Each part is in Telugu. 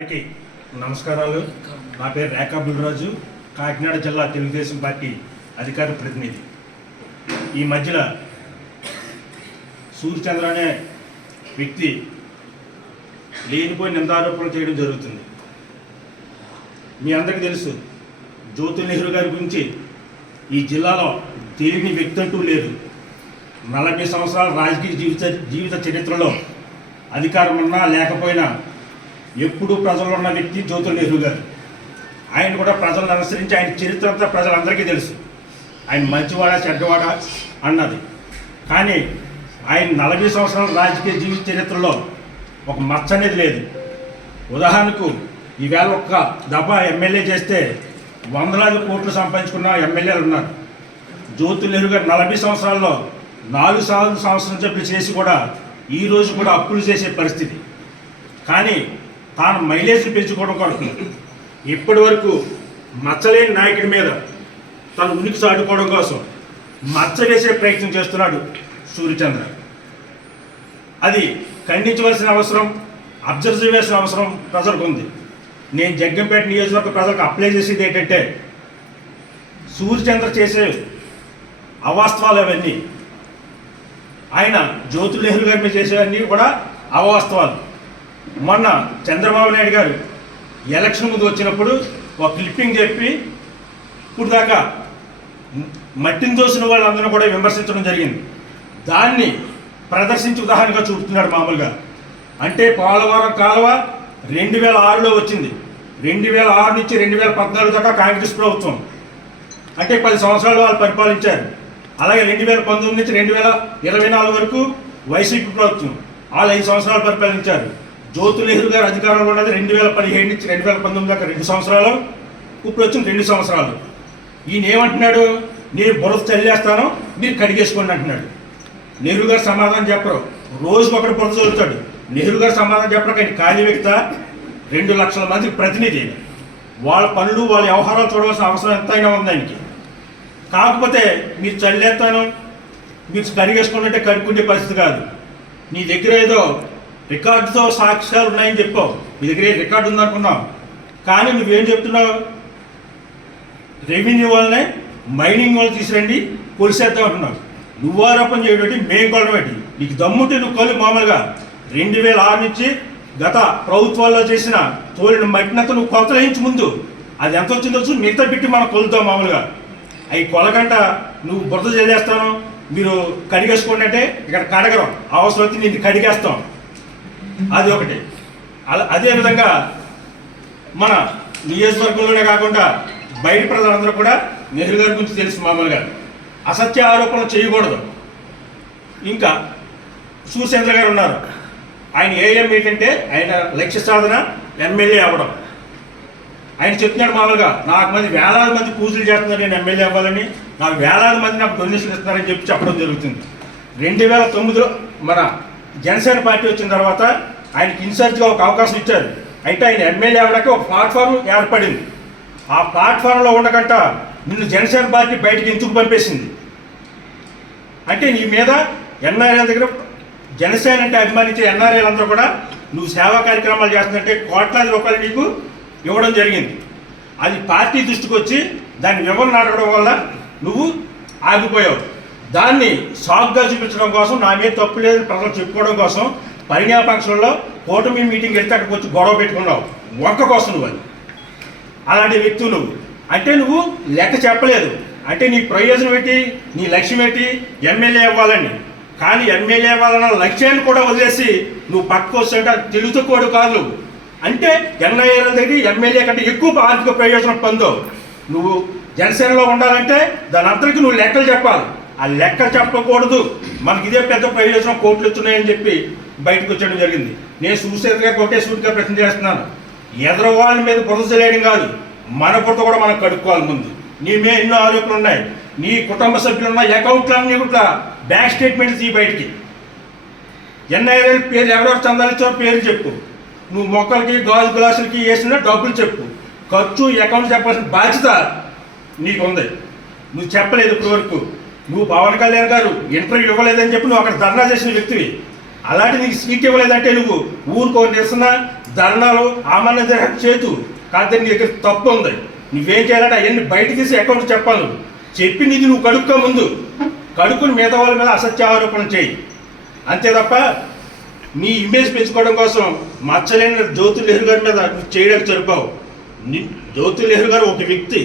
అందరికీ నమస్కారాలు. నా పేరు రేఖా బుల్రాజు, కాకినాడ జిల్లా తెలుగుదేశం పార్టీ అధికార ప్రతినిధి. ఈ మధ్యలో సూర్యచంద్ర అనే వ్యక్తి లేనిపోయి నిందారోపణలు చేయడం జరుగుతుంది. మీ అందరికీ తెలుసు, జ్యోతి నెహ్రూ గారి గురించి ఈ జిల్లాలో తెలియని వ్యక్తి అంటూ లేదు. 40 సంవత్సరాల రాజకీయ జీవిత చరిత్రలో అధికారం ఉన్నా లేకపోయినా ఎప్పుడూ ప్రజల్లో ఉన్న వ్యక్తి జ్యోతి నెహ్రూ గారు. ఆయన కూడా ప్రజలను అనుసరించి ఆయన చరిత్ర అంతా ప్రజలందరికీ తెలుసు. ఆయన మంచివాడా చెడ్డవాడా అన్నది. కానీ ఆయన 40 సంవత్సరాల రాజకీయ జీవిత చరిత్రలో ఒక మచ్చ అనేది లేదు. ఉదాహరణకు ఈవేళ ఒక్క దఫా ఎమ్మెల్యే చేస్తే వందలాది కోట్లు సంపాదించుకున్న ఎమ్మెల్యేలు ఉన్నారు. జ్యోతి నెహ్రూ గారు 40 సంవత్సరాల్లో 4 సంవత్సరం చెప్పి చేసి కూడా ఈరోజు కూడా అప్పులు చేసే పరిస్థితి. కానీ తాను మైలేజ్ని పెంచుకోవడం కొరకు ఇప్పటి వరకు మచ్చలేని నాయకుడి మీద తను ఉనికి చాటుకోవడం కోసం మచ్చ వేసే ప్రయత్నం చేస్తున్నాడు సూర్యచంద్ర. అది ఖండించవలసిన అవసరం, అబ్జర్వ్ చేయాల్సిన అవసరం ప్రజలకు ఉంది. నేను జగ్గంపేట నియోజకవర్గ ప్రజలకు అప్లై చేసేది ఏంటంటే, సూర్యచంద్ర చేసే అవాస్తవాలు అవన్నీ, ఆయన జ్యోతి నెహ్రూ గారి మీద చేసేవన్నీ కూడా అవాస్తవాలు. మొన్న చంద్రబాబు నాయుడు గారు ఎలక్షన్ ముందు వచ్చినప్పుడు ఒక క్లిప్పింగ్ చెప్పి ఇప్పుడు దాకా మట్టిని దోసిన వాళ్ళందరూ కూడా విమర్శించడం జరిగింది. దాన్ని ప్రదర్శించి ఉదాహరణగా చూపుతున్నాడు మామూలుగా. అంటే పోలవరం కాలువ 2006లో వచ్చింది. 2006 నుంచి 2014 దాకా కాంగ్రెస్ ప్రభుత్వం, అంటే 10 సంవత్సరాలు వాళ్ళు పరిపాలించారు. అలాగే 2019 నుంచి 2024 వరకు వైసీపీ ప్రభుత్వం, వాళ్ళు 5 సంవత్సరాలు పరిపాలించారు. జ్యోతి నెహ్రూ గారు అధికారంలో ఉన్నది 2017 నుంచి 2019 దాకా 2 సంవత్సరాలు, ఇప్పుడు వచ్చిన 2 సంవత్సరాలు. ఈయన ఏమంటున్నాడు, నేను బురద చల్లేస్తాను, మీరు కడిగేసుకోండి అంటున్నాడు. నెహ్రూ గారు సమాధానం చెప్పరు, రోజుకు ఒకటి బురద చల్లుతాడు. నెహ్రూ గారు సమాధానం చెప్పడానికి ఆయన ఖాళీ వ్యక్త, 2 లక్షల మందికి ప్రతినిధి. వాళ్ళ పనులు వాళ్ళ వ్యవహారాలు చూడవలసిన అవసరం ఎంతైనా ఉంది ఆయనకి. కాకపోతే మీరు చల్లేస్తాను, మీరు కడిగేసుకోండి కడుక్కుంటే పరిస్థితి కాదు. నీ దగ్గర ఏదో రికార్డుతో సాక్ష్యాలు ఉన్నాయని చెప్పావు, నీ దగ్గర రికార్డు ఉందనుకున్నావు. కానీ నువ్వేం చెప్తున్నావు, రెవెన్యూ వాళ్ళనే మైనింగ్ వాళ్ళు తీసుకురండి కొలిసేద్దాం అంటున్నావు. నువ్వు ఆరోపణ చేయడం మేము కొలడం. నీకు దమ్ముంటే నువ్వు కొలు. మామూలుగా 2006 నుంచి గత ప్రభుత్వాల్లో చేసిన తోలిన మట్టినంత నువ్వు కొలతలు వేయించి ముందు అది ఎంత వచ్చిందో వచ్చి మిగతా పెట్టి మనం కొలుతాం. మామూలుగా అవి కొలగంట నువ్వు బురద చేస్తాను, మీరు కడిగేసుకోండి అంటే ఇక్కడ కడగరం అవసరం వచ్చి నేను కడిగేస్తాం. అది ఒకటి. అదేవిధంగా మన నియోజకవర్గంలోనే కాకుండా బయట ప్రజలందరూ కూడా నెహ్రూ గారి గురించి తెలుసు. మామూలుగా అసత్య ఆరోపణలు చేయకూడదు. ఇంకా సూర్యచంద్ర గారు ఉన్నారు, ఆయన ఏఎం ఏంటంటే ఆయన లక్ష్య సాధన ఎమ్మెల్యే అవ్వడం. ఆయన చెప్తున్నాడు మామూలుగా, నాకు వేలాది మంది పూజలు చేస్తున్నారు నేను ఎమ్మెల్యే అవ్వాలని, నాకు వేలాది మంది నాకు డొనేషన్ ఇస్తున్నారని చెప్పడం జరుగుతుంది. 2009లో మన జనసేన పార్టీ వచ్చిన తర్వాత ఆయనకి ఇన్ఛార్జ్గా ఒక అవకాశం ఇచ్చారు. అయితే ఆయన ఎమ్మెల్యే అవ్వడానికి ఒక ప్లాట్ఫామ్ ఏర్పడింది. ఆ ప్లాట్ఫామ్లో ఉండకంట నిన్ను జనసేన పార్టీ బయటికి ఎందుకు పంపేసింది అంటే, నీ మీద ఎన్ఆర్ఐల దగ్గర జనసేన అంటే అభిమానించే ఎన్ఆర్ఐలందరూ కూడా నువ్వు సేవా కార్యక్రమాలు చేస్తుందంటే కోట్లాది రూపాయలు నీకు ఇవ్వడం జరిగింది. అది పార్టీ దృష్టికి వచ్చి దాన్ని వివరణ అడగడం వల్ల నువ్వు ఆగిపోయావు. దాన్ని సాగ్గా చూపించడం కోసం, నా మీద తప్పు లేదని ప్రజలు చెప్పుకోవడం కోసం పరిణాపక్షంలో కూటమి మీటింగ్ వెళ్తే అక్కడికి వచ్చి గొడవ పెట్టుకున్నావు. వంక కోసం నువ్వు అది. అలాంటి వ్యక్తులు నువ్వు అంటే నువ్వు లెక్క చెప్పలేదు. అంటే నీ ప్రయోజనం ఏంటి, నీ లక్ష్యం ఏంటి, ఎమ్మెల్యే అవ్వాలని. కానీ ఎమ్మెల్యే అవ్వాలన్న లక్ష్యాన్ని కూడా వదిలేసి నువ్వు పక్కకు వస్తుంటే తెలుగుతో కూడా కాదు. అంటే ఎన్ఐఏల దగ్గర ఎమ్మెల్యే కంటే ఎక్కువ ఆర్థిక ప్రయోజనం పొందవు. నువ్వు జనసేనలో ఉండాలంటే దాని అంతటికి నువ్వు లెక్కలు చెప్పాలి. ఆ లెక్కలు చెప్పకూడదు. మనకి ఇదే పెద్ద ప్రయోజనం, కోట్లు ఇస్తున్నాయని చెప్పి బయటకు వచ్చేయడం జరిగింది. నేను సూసైడ్గా కొట్టే సూటిగా ప్రశ్న చేస్తున్నాను. ఎదరు వాళ్ళ మీద బురద చేయడం కాదు, మన బురద కూడా మనం కడుక్కోవాలి ముందు. నీ మీద ఎన్నో ఆరోపణలు ఉన్నాయి, నీ కుటుంబ సభ్యులు ఉన్న అకౌంట్లన్నీ కూడా బ్యాంక్ స్టేట్మెంట్స్ ఈ బయటికి. ఎన్ఐఏల పేరు ఎవరెవరు చందాలిచ్చో పేరు చెప్పు. నువ్వు మొక్కలకి గాజు గ్లాసులకి వేసిన డబ్బులు చెప్పు. ఖర్చు అకౌంట్ చెప్పాల్సిన బాధ్యత నీకు ఉంది. నువ్వు చెప్పలేదు ఇప్పటి వరకు. నువ్వు పవన్ కళ్యాణ్ గారు ఇంటర్వ్యూ ఇవ్వలేదని చెప్పి నువ్వు అక్కడ ధర్నా చేసిన వ్యక్తివి. అలాంటి నీకు సీట్ ఇవ్వలేదంటే నువ్వు ఊరుకో నిరసన ధర్నాలు ఆమరణ నిరాహార చేతు కాకపోతే నీ దగ్గర తప్పు ఉంది. నువ్వేం చేయాలంటే అవన్నీ బయట తీసి అకౌంట్ చెప్పాలి. చెప్పి నీది నువ్వు కడుక్కో, ముందు కడుక్కుని మిగతా వాళ్ళ మీద అసత్య ఆరోపణ చేయి. అంతే తప్ప నీ ఇమేజ్ పెంచుకోవడం కోసం మచ్చలేని జ్యోతి నెహ్రూ గారి మీద నువ్వు చేయడానికి సరిపోవు. జ్యోతి నెహ్రూ గారు ఒక వ్యక్తి.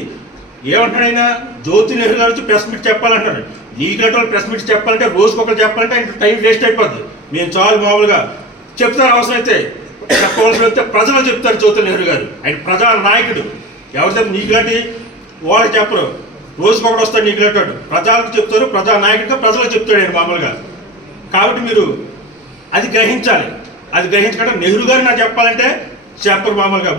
ఏమంటాడు ఆయన? జ్యోతి నెహ్రూ గారు వచ్చి ప్రెస్ మీట్ చెప్పాలంటాడు. నీకంటే వాళ్ళు ప్రెస్ మీట్ చెప్పాలంటే రోజుకొకరు చెప్పాలంటే ఆయన టైం వేస్ట్ అయిపోద్ది. మేము చాలు మామూలుగా చెప్తారు, అవసరం అయితే చెప్పవలసి వస్తే ప్రజలు చెప్తారు. జ్యోతి నెహ్రూ గారు ఆయన ప్రజా నాయకుడు. ఎవరు చెప్పి నీకులాంటి వాళ్ళకి చెప్పరు. రోజుకొకటి వస్తాడు నీకులాంటి ప్రజలకు చెప్తారు. ప్రజా నాయకుడిగా ప్రజలకు చెప్తాడు ఆయన మామూలుగా. కాబట్టి మీరు అది గ్రహించాలి. అది గ్రహించకుండా నెహ్రూ గారు నాకు చెప్పాలంటే చెప్పరు మామూలుగా.